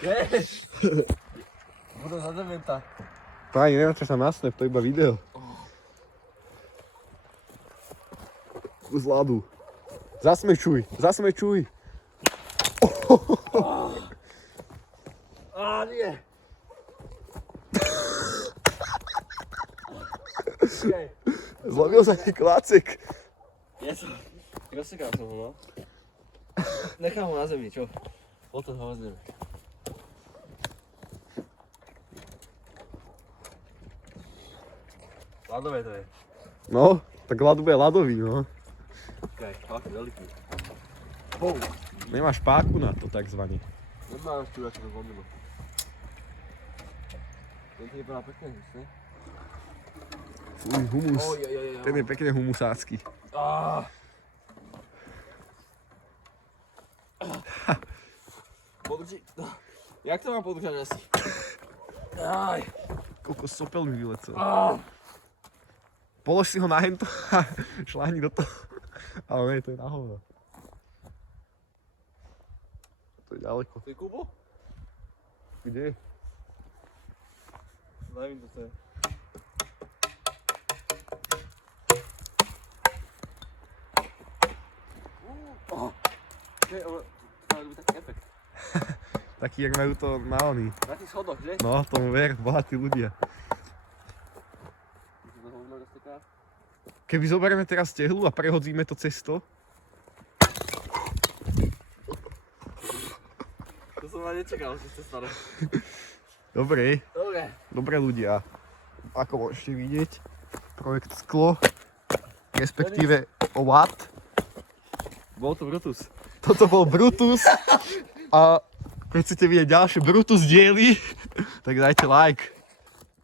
Vieš? Budem za dementa. Páni, nemáte sa na snap, to je iba video. Z ľadu. Zasmečuj, zasmečuj. Á, nie. Zlomil sa ti klácek. Ja som... Rozsekal som ho, no. Nechám ho na zemi, čo? Potom ho vezmeme. Ľadové to je. No, tak ľadu bude ľadový, no. Okej, fakt veľký. Nemáš páku na to, takzvaný. Nemám ešte čo to zlomilo. Tento je plná pekne, ne? Fuj, humus. Oj. Ten je pekne humusácky. Podrži... Jak to mám podržať asi? Aj. Koľko sopel mi vylecel. Polož si ho na hento a šláhni do toho. Ale nie, to je na hovno. To je ďaleko. To je Kubo? Kde? Nevím, čo to je. To má byť taký efekt. Taký, jak majú to na oný. Na tých schodoch, že? No, tomu ver, bohatí ľudia. Keby zoberieme teraz tehlu a prehodzíme to cesto. To som ma nečakal, že ste staré. Dobre. Dobre. Dobre ľudia. Ako môžete vidieť, projekt Sklo, respektíve OWAT. Bol to Brutus. Toto bol Brutus a keď chcete vidieť ďalšie Brutus diely, tak dajte like.